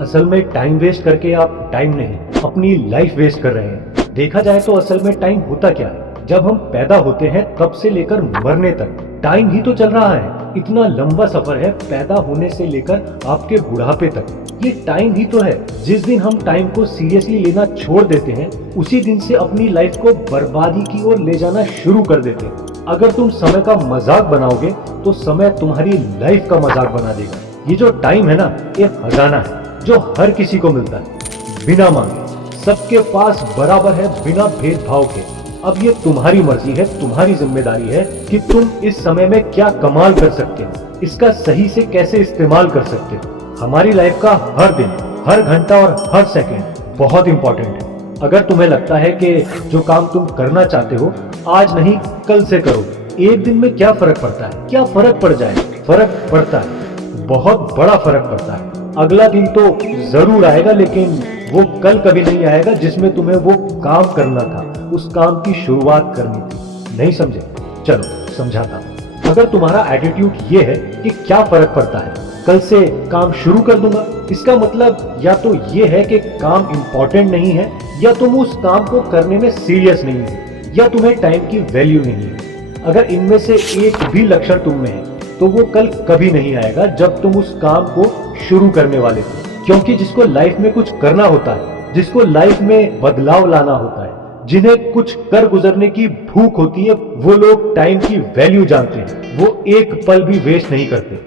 असल में time waste करके आप टाइम नहीं अपनी लाइफ वेस्ट कर रहे हैं। देखा जाए तो असल में टाइम होता क्या है, जब हम पैदा होते हैं तब से लेकर मरने तक टाइम ही तो चल रहा है। इतना लंबा सफर है पैदा होने से लेकर आपके बुढ़ापे तक, ये टाइम ही तो है। जिस दिन हम टाइम को सीरियसली लेना छोड़ देते हैं उसी दिन से अपनी लाइफ को बर्बादी की ओर ले जाना शुरू कर देते हैं। अगर तुम समय का मजाक बनाओगे तो समय तुम्हारी लाइफ का मजाक बना देगा। ये जो टाइम है ना, ये खजाना है जो हर किसी को मिलता है बिना मांगे, सबके पास बराबर है बिना भेदभाव के। अब ये तुम्हारी मर्जी है, तुम्हारी जिम्मेदारी है कि तुम इस समय में क्या कमाल कर सकते हो, इसका सही से कैसे इस्तेमाल कर सकते हो। हमारी लाइफ का हर दिन, हर घंटा और हर सेकंड बहुत इंपॉर्टेंट है। अगर तुम्हें लगता है कि जो काम तुम करना चाहते हो आज नहीं कल से करो, एक दिन में क्या फर्क पड़ता है, क्या फर्क पड़ जाए, फर्क पड़ता है, बहुत बड़ा फर्क पड़ता है। अगला दिन तो जरूर आएगा लेकिन वो कल कभी नहीं आएगा जिसमें तुम्हें वो काम करना था, उस काम की शुरुआत करनी थी। नहीं समझे? चलो समझाता हूं। अगर तुम्हारा एटीट्यूड ये है कि क्या फर्क पड़ता है, कल से काम शुरू कर दूंगा, इसका मतलब या तो ये है कि काम इंपॉर्टेंट नहीं है, या तुम उस काम को करने में सीरियस नहीं हो, या तुम्हें टाइम की वैल्यू नहीं है। अगर इनमें से एक भी लक्षण तुम में है तो वो कल कभी नहीं आएगा जब तुम उस काम को शुरू करने वाले थे। क्योंकि जिसको लाइफ में कुछ करना होता है, जिसको लाइफ में बदलाव लाना होता है, जिन्हें कुछ कर गुजरने की भूख होती है, वो लोग टाइम की वैल्यू जानते हैं। वो एक पल भी वेस्ट नहीं करते।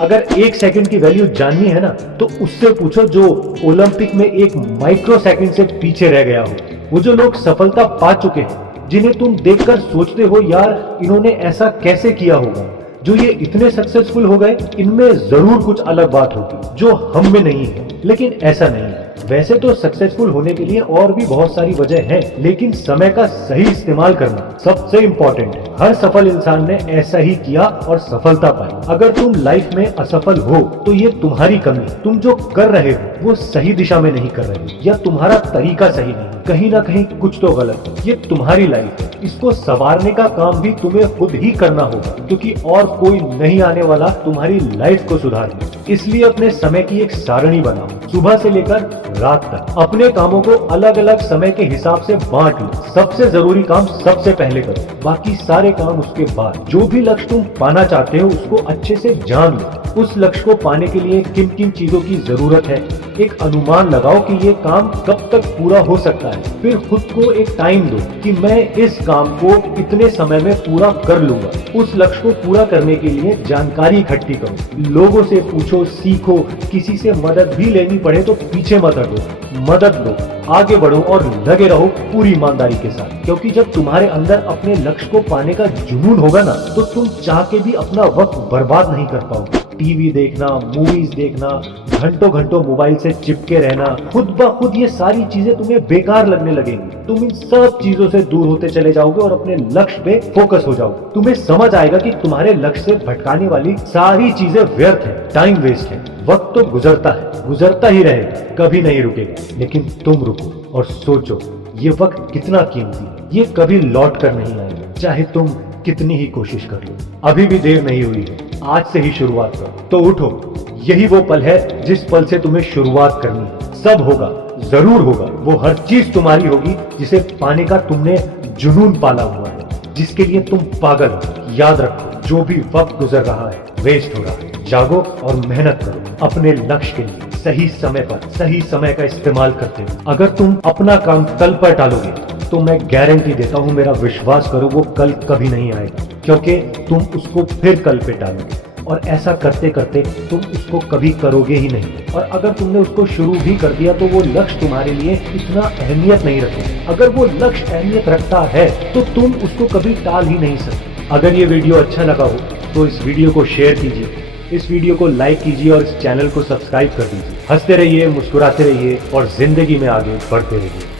अगर एक सेकंड की वैल्यू जाननी है ना तो उससे पूछो जो ओलंपिक में एक माइक्रो सेकंड से पीछे रह गया हो। वो जो लोग सफलता पा चुके हैं, जिन्हें तुम देखकर सोचते हो यार इन्होंने ऐसा कैसे किया होगा, जो ये इतने सक्सेसफुल हो गए, इनमें जरूर कुछ अलग बात होगी जो हम में नहीं है। लेकिन ऐसा नहीं है। वैसे तो सक्सेसफुल होने के लिए और भी बहुत सारी वजह हैं, लेकिन समय का सही इस्तेमाल करना सबसे इम्पोर्टेंट है। हर सफल इंसान ने ऐसा ही किया और सफलता पाई। अगर तुम लाइफ में असफल हो तो ये तुम्हारी कमी, तुम जो कर रहे हो वो सही दिशा में नहीं कर रहे हो, या तुम्हारा तरीका सही नहीं, कहीं ना कहीं कुछ तो गलत है। ये तुम्हारी लाइफ है, इसको संवारने का काम भी तुम्हें खुद ही करना होगा, क्योंकि और कोई नहीं आने वाला तुम्हारी लाइफ को सुधारने। इसलिए अपने समय की एक सारणी बनाओ, सुबह से लेकर रात तक। अपने कामों को अलग अलग समय के हिसाब से बांट लो। सबसे जरूरी काम सबसे पहले करो, बाकी सारे काम उसके बाद। जो भी लक्ष्य तुम पाना चाहते हो उसको अच्छे से जान लो। उस लक्ष्य को पाने के लिए किन किन चीजों की जरूरत है, एक अनुमान लगाओ कि ये काम कब तक पूरा हो सकता है। फिर खुद को एक टाइम दो कि मैं इस काम को इतने समय में पूरा कर लूंगा। उस लक्ष्य को पूरा करने के लिए जानकारी इकट्ठी करो, लोगों से पूछो, सीखो। किसी से मदद भी लेनी पड़े तो पीछे मत हटो, मदद लो, आगे बढ़ो और लगे रहो पूरी ईमानदारी के साथ। क्योंकि जब तुम्हारे अंदर अपने लक्ष्य को पाने का जुनून होगा ना तो तुम चाह के भी अपना वक्त बर्बाद नहीं कर पाओगे। टीवी देखना, मूवीज देखना, घंटों घंटों मोबाइल से चिपके रहना, खुद ब खुद ये सारी चीजें तुम्हें बेकार लगने लगेंगी। तुम इन सब चीजों से दूर होते चले जाओगे और अपने लक्ष्य पे फोकस हो जाओगे। तुम्हें समझ आएगा कि तुम्हारे लक्ष्य से भटकाने वाली सारी चीजें व्यर्थ है, टाइम वेस्ट है। वक्त तो गुजरता है, गुजरता ही रहेगा, कभी नहीं रुकेगा। लेकिन तुम रुको और सोचो ये वक्त कितना कीमती है, ये कभी लौट कर नहीं आएगा, चाहे तुम कितनी ही कोशिश कर लो। अभी भी देर नहीं हुई है, आज से ही शुरुआत करो। तो उठो, यही वो पल है जिस पल से तुम्हें शुरुआत करनी है। सब होगा, जरूर होगा, वो हर चीज तुम्हारी होगी जिसे पाने का तुमने जुनून पाला हुआ है, जिसके लिए तुम पागल हो। याद रखो, जो भी वक्त गुजर रहा है वेस्ट हो रहा है। जागो और मेहनत करो अपने लक्ष्य के लिए, सही समय पर सही समय का इस्तेमाल करते हो। अगर तुम अपना काम कल पर टालोगे तो मैं गारंटी देता हूँ, मेरा विश्वास करो, वो कल कभी नहीं आएगा, क्योंकि तुम उसको फिर कल पे टालोगे। और ऐसा करते करते तुम उसको कभी करोगे ही नहीं। और अगर तुमने उसको शुरू भी कर दिया तो वो लक्ष्य तुम्हारे लिए इतना अहमियत नहीं रखेगा। अगर वो लक्ष्य अहमियत रखता है तो तुम उसको कभी टाल ही नहीं सकते। अगर ये वीडियो अच्छा लगा हो तो इस वीडियो को शेयर कीजिए, इस वीडियो को लाइक कीजिए और इस चैनल को सब्सक्राइब कर दीजिए। हंसते रहिए, मुस्कुराते रहिए और जिंदगी में आगे बढ़ते रहिए।